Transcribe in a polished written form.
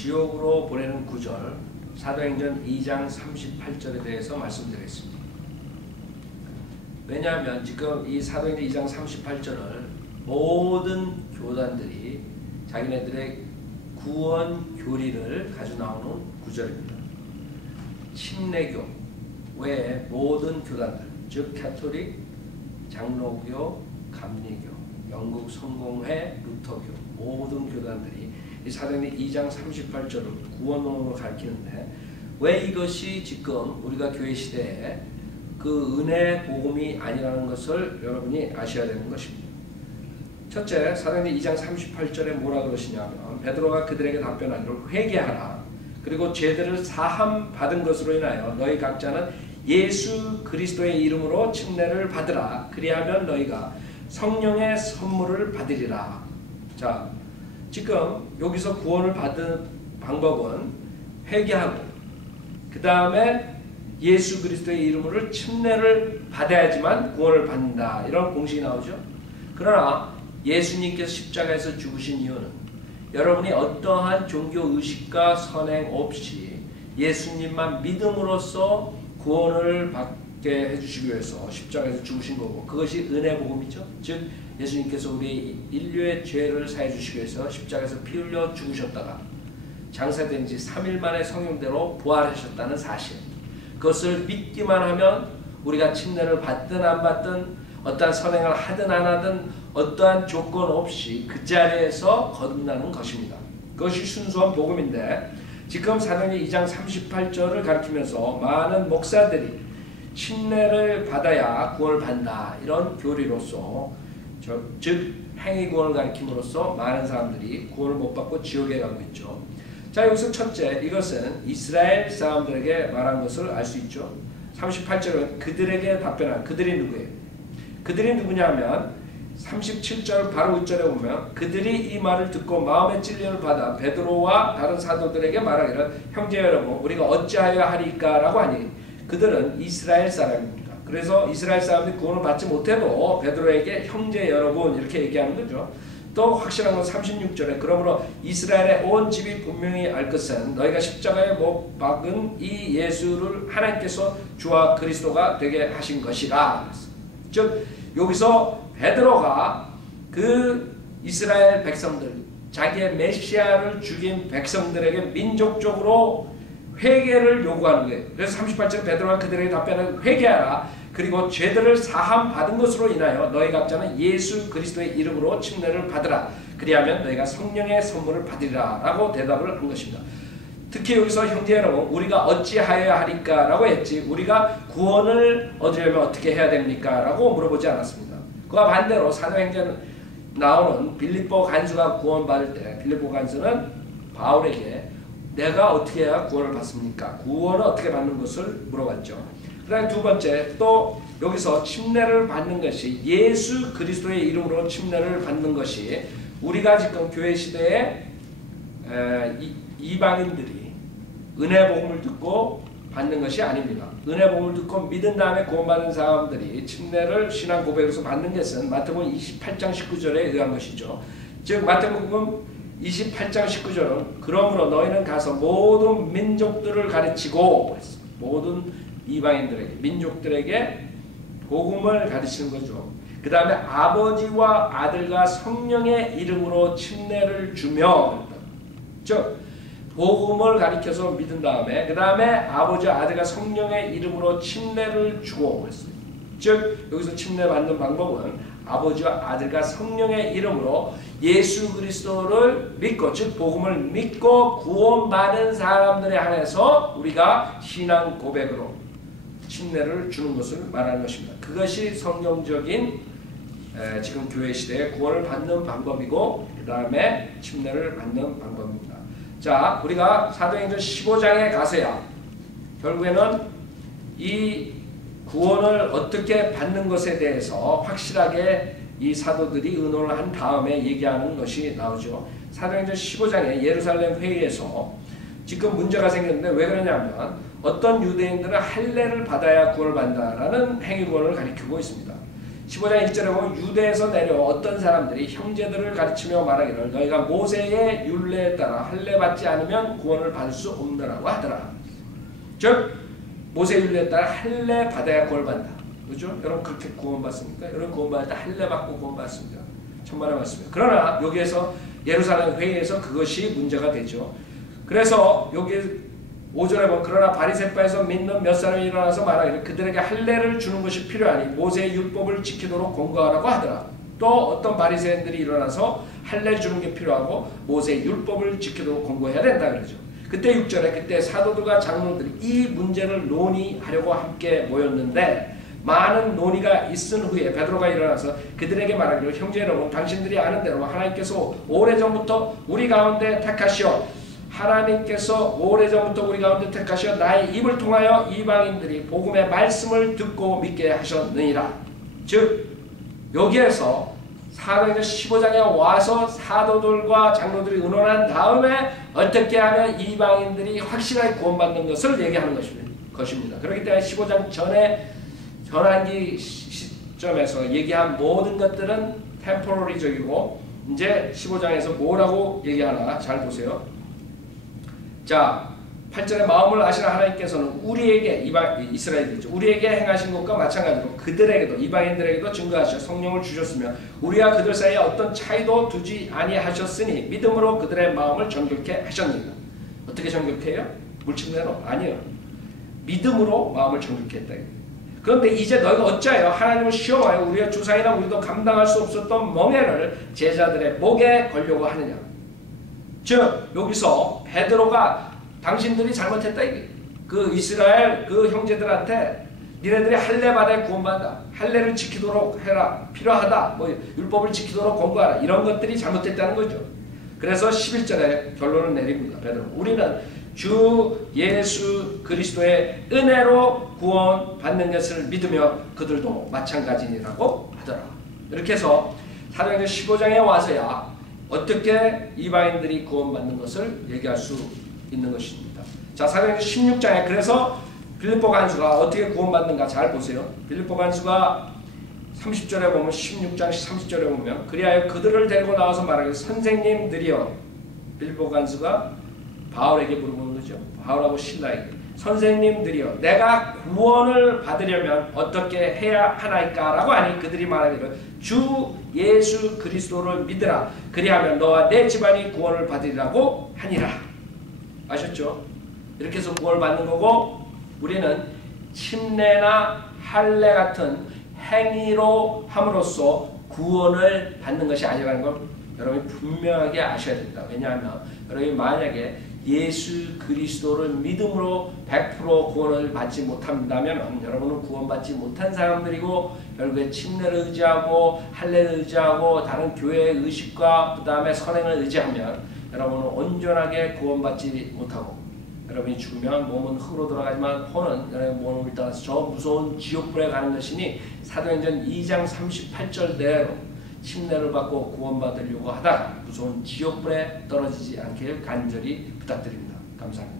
지옥으로 보내는 구절, 사도행전 2장 38절에 대해서 말씀드리겠습니다. 왜냐하면 지금 이 사도행전 2장 38절을 모든 교단들이 자기네들의 구원 교리를 가지고 나오는 구절입니다. 침례교 외에 모든 교단들, 즉 캐톨릭, 장로교, 감리교, 영국 성공회, 루터교 모든 교단들이 이 사도행전 2장 38절을 구원론으로 가르치는데, 왜 이것이 지금 우리가 교회 시대에 그 은혜 복음이 아니라는 것을 여러분이 아셔야 되는 것입니다. 첫째, 사도행전 2장 38절에 뭐라 그러시냐면, 베드로가 그들에게 답변하기를 회개하라. 그리고 죄들을 사함 받은 것으로 인하여 너희 각자는 예수 그리스도의 이름으로 침례를 받으라. 그리하면 너희가 성령의 선물을 받으리라. 자, 지금 여기서 구원을 받은 방법은 회개하고 그 다음에 예수 그리스도의 이름으로 침례를 받아야지만 구원을 받는다, 이런 공식이 나오죠. 그러나 예수님께서 십자가에서 죽으신 이유는 여러분이 어떠한 종교 의식과 선행 없이 예수님만 믿음으로써 구원을 받게 해주시기 위해서 십자가에서 죽으신 거고, 그것이 은혜 복음이죠. 즉 예수님께서 우리 인류의 죄를 사해 주시기 위해서 십자가에서 피 흘려 죽으셨다가 장사된 지 3일 만에 성령대로 부활하셨다는 사실, 그것을 믿기만 하면 우리가 침례를 받든 안 받든 어떠한 선행을 하든 안 하든 어떠한 조건 없이 그 자리에서 거듭나는 것입니다. 그것이 순수한 복음인데, 지금 사도행전 2장 38절을 가리키면서 많은 목사들이 침례를 받아야 구원을 받는다, 이런 교리로서, 즉 행위구원을 가리킴으로써 많은 사람들이 구원을 못 받고 지옥에 가고 있죠. 자, 여기서 첫째, 이것은 이스라엘 사람들에게 말한 것을 알 수 있죠. 38절은 그들에게 답변한, 그들이 누구예요? 그들이 누구냐면 37절 바로 윗절에 보면, 그들이 이 말을 듣고 마음의 찔림을 받아 베드로와 다른 사도들에게 말하기를, 형제 여러분 우리가 어찌하여 하리까 라고 하니, 그들은 이스라엘 사람입니다. 그래서 이스라엘 사람들이 구원을 받지 못해도 베드로에게 형제 여러분 이렇게 얘기하는 거죠. 또 확실한 건 36절에, 그러므로 이스라엘의 온 집이 분명히 알 것은 너희가 십자가에 못 박은 이 예수를 하나님께서 주와 그리스도가 되게 하신 것이라. 즉 여기서 베드로가 그 이스라엘 백성들, 자기의 메시아를 죽인 백성들에게 민족적으로 회개를 요구하는 거예요. 그래서 38절 베드로가 그들에게 답변하는, 회개하라. 그리고 죄들을 사함 받은 것으로 인하여 너희 각자는 예수 그리스도의 이름으로 침례를 받으라. 그리하면 너희가 성령의 선물을 받으리라 라고 대답을 한 것입니다. 특히 여기서 형제 여러분 우리가 어찌하여야 하리까 라고 했지, 우리가 구원을 얻으려면 어떻게 해야 됩니까? 라고 물어보지 않았습니다. 그와 반대로 사도행전에 나오는 빌립보 간수가 구원받을 때 빌립보 간수는 바울에게 내가 어떻게 해야 구원을 받습니까? 구원을 어떻게 받는 것을 물어봤죠. 그 다음에 두 번째, 또 여기서 침례를 받는 것이 예수 그리스도의 이름으로 침례를 받는 것이 우리가 지금 교회 시대에 이방인들이 은혜 복음을 듣고 받는 것이 아닙니다. 은혜 복음을 듣고 믿은 다음에 구원받은 사람들이 침례를 신앙 고백에서 받는 것은 마태복음 28장 19절에 의한 것이죠. 즉 마태복음 28장 19절은 그러므로 너희는 가서 모든 민족들을 가르치고, 모든 이방인들에게, 민족들에게 복음을 가르치는 거죠. 그 다음에 아버지와 아들과 성령의 이름으로 침례를 주며, 즉 복음을 가르쳐서 믿은 다음에 그 다음에 아버지와 아들과 성령의 이름으로 침례를 주고 그랬어요. 즉 여기서 침례 받는 방법은 아버지와 아들과 성령의 이름으로 예수 그리스도를 믿고, 즉 복음을 믿고 구원받은 사람들에 한해서 우리가 신앙 고백으로 침례를 주는 것을 말하는 것입니다. 그것이 성경적인 지금 교회 시대에 구원을 받는 방법이고, 그 다음에 침례를 받는 방법입니다. 자, 우리가 사도행전 15장에 가서야 결국에는 이 구원을 어떻게 받는 것에 대해서 확실하게 이 사도들이 의논을 한 다음에 얘기하는 것이 나오죠. 사도행전 15장에 예루살렘 회의에서 지금 문제가 생겼는데, 왜 그러냐면 어떤 유대인들은 할례를 받아야 구원을 받는다라는 행위구원을 가리키고 있습니다. 15장 1절에 보면 유대에서 내려온 어떤 사람들이 형제들을 가르치며 말하기를 너희가 모세의 율례에 따라 할례 받지 않으면 구원을 받을 수 없느라고 하더라. 즉 모세 율례에 따라 할례 받아야 구원을 받는다. 그렇죠? 여러분 그렇게 구원받습니까? 여러분 구원받을 때 할례 받고 구원받습니다. 천만의 말씀이에요. 그러나 여기에서 예루살렘 회의에서 그것이 문제가 되죠. 그래서 여기 5절에 보면 그러나 바리새파에서 믿는 몇 사람이 일어나서 말하기를 그들에게 할례를 주는 것이 필요하니 모세의 율법을 지키도록 권고하라고 하더라. 또 어떤 바리새인들이 일어나서 할례를 주는 게 필요하고 모세의 율법을 지키도록 권고해야 된다 그러죠. 그때 6절에 그때 사도들과 장로들이 이 문제를 논의하려고 함께 모였는데 많은 논의가 있은 후에 베드로가 일어나서 그들에게 말하기를 형제 여러분 당신들이 아는 대로 하나님께서 오래전부터 우리 가운데 택하시어 하나님께서 오래전부터 우리 가운데 택하시어 나의 입을 통하여 이방인들이 복음의 말씀을 듣고 믿게 하셨느니라. 즉 여기에서 사도행전 15장에 와서 사도들과 장로들이 의논한 다음에 어떻게 하면 이방인들이 확실하게 구원받는 것을 얘기하는 것입니다. 그렇기 때문에 15장 전에 전환기 시점에서 얘기한 모든 것들은 템포러리적이고 이제 15장에서 뭐라고 얘기하나 잘 보세요. 자 8절에 마음을 아시는 하나님께서는 우리에게 이스라엘이죠. 우리에게 행하신 것과 마찬가지로 그들에게도 이방인들에게도 증거하셔 성령을 주셨으며 우리와 그들 사이에 어떤 차이도 두지 아니하셨으니 믿음으로 그들의 마음을 정결케 하셨느니라. 어떻게 정결케 해요? 물침대로? 아니요. 믿음으로 마음을 정결케 했다. 그런데 이제 너희가 어찌하여 하나님을 시험하여 우리의 조상이나 우리도 감당할 수 없었던 멍에를 제자들의 목에 걸려고 하느냐. 즉 여기서 베드로가 당신들이 잘못했다 이게. 그 이스라엘 그 형제들한테 니네들이 할례 받아야 구원받아. 할례를 지키도록 해라. 필요하다. 뭐 율법을 지키도록 권고하라. 이런 것들이 잘못됐다는 거죠. 그래서 11절에 결론을 내립니다. 베드로. 우리는 주 예수 그리스도의 은혜로 구원받는 것을 믿으며 그들도 마찬가지니라고 하더라. 이렇게 해서 사도행전 15장에 와서야 어떻게 이방인들이 구원받는 것을 얘기할 수 있는 것입니다. 자, 사도행전 16장에 그래서 빌립보 간수가 어떻게 구원받는가 잘 보세요. 빌립보 간수가 30절에 보면 16장 30절에 보면 그리하여 그들을 데리고 나와서 말하기를 선생님들이여. 빌립보 간수가 바울에게 물어보는 거죠. 바울하고 실라에게 선생님들이여 내가 구원을 받으려면 어떻게 해야 하나이까? 라고 하니 그들이 말하기를 주 예수 그리스도를 믿으라. 그리하면 너와 내 집안이 구원을 받으리라고 하니라. 아셨죠? 이렇게 해서 구원을 받는 거고 우리는 침례나 할례 같은 행위로 함으로써 구원을 받는 것이 아니라는 걸 여러분이 분명하게 아셔야 됩니다. 왜냐하면 여러분이 만약에 예수 그리스도를 믿음으로 100% 구원을 받지 못한다면 여러분은 구원받지 못한 사람들이고 결국에 침례를 의지하고 할례를 의지하고 다른 교회의 의식과 그 다음에 선행을 의지하면 여러분은 온전하게 구원받지 못하고 여러분이 죽으면 몸은 흙으로 돌아가지만 혼은 여러분의 몸을 따라서 저 무서운 지옥불에 가는 것이니 사도행전 2장 38절대로 침례를 받고 구원받으려고 하다가 무서운 지옥불에 떨어지지 않게 간절히 부탁드립니다. 감사합니다.